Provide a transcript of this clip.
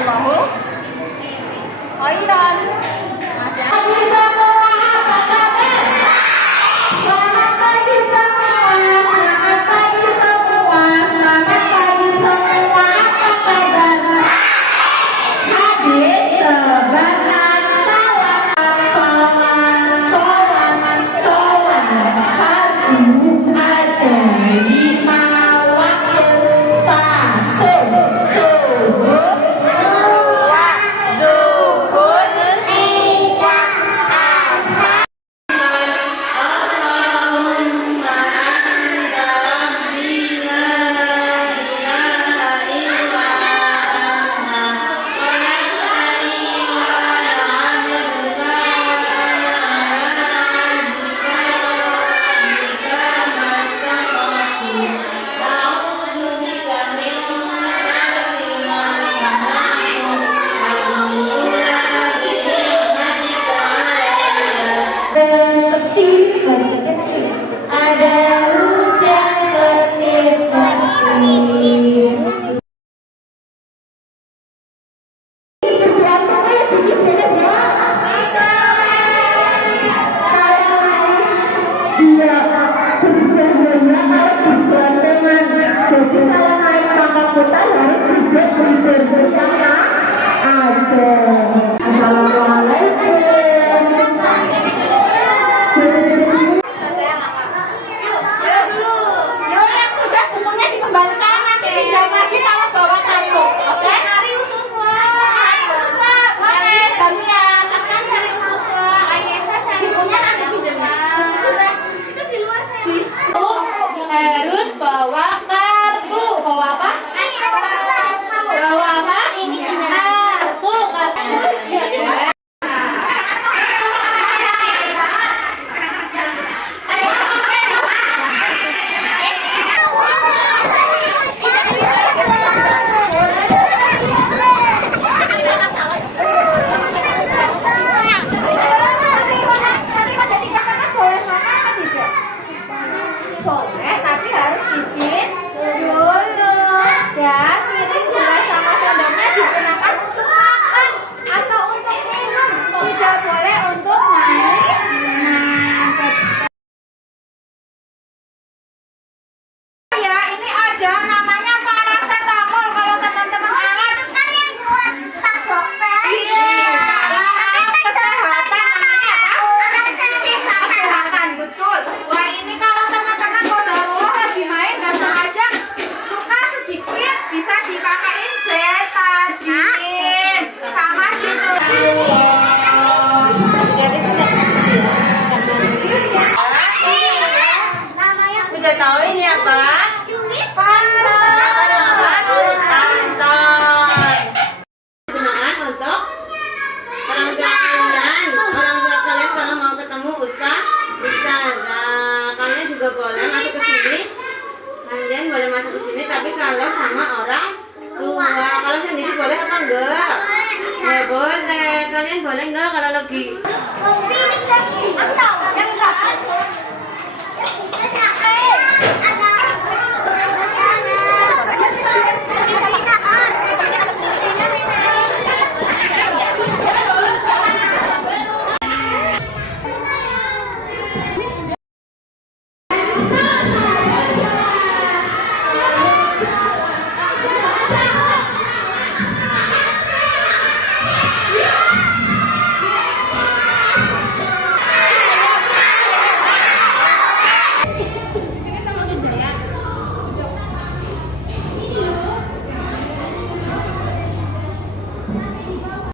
jazakallahu khairan. Masya Allah. Harus bawa kartu. Bawa apa? Bawa apa? Kartu. Boleh, tapi harus izin dulu. Dan piring gelas sama sendoknya digunakan untuk makan atau untuk minum. Tidak boleh untuk naik. Ya, ini ada namanya paracetamol. Kalau teman-teman ingat, itu kan yang buat Pak Dokter. Iya. Kesehatan namanya apa? Kesehatan, betul. Wah, ini kalau teman-teman mau lagi main nggak sengaja luka sedikit bisa dipakein betadine sama gitu. Sudah tahu ini apa? Gunakan untuk orang tua kalian kalau mau ketemu Ustaz. Nah, kalian juga boleh masuk ke sini. Kalian boleh masuk ke sini, tapi kalau sama orang tua. Kalau sendiri boleh apa enggak? Nggak boleh. Kalian boleh enggak kalau lagi? Yang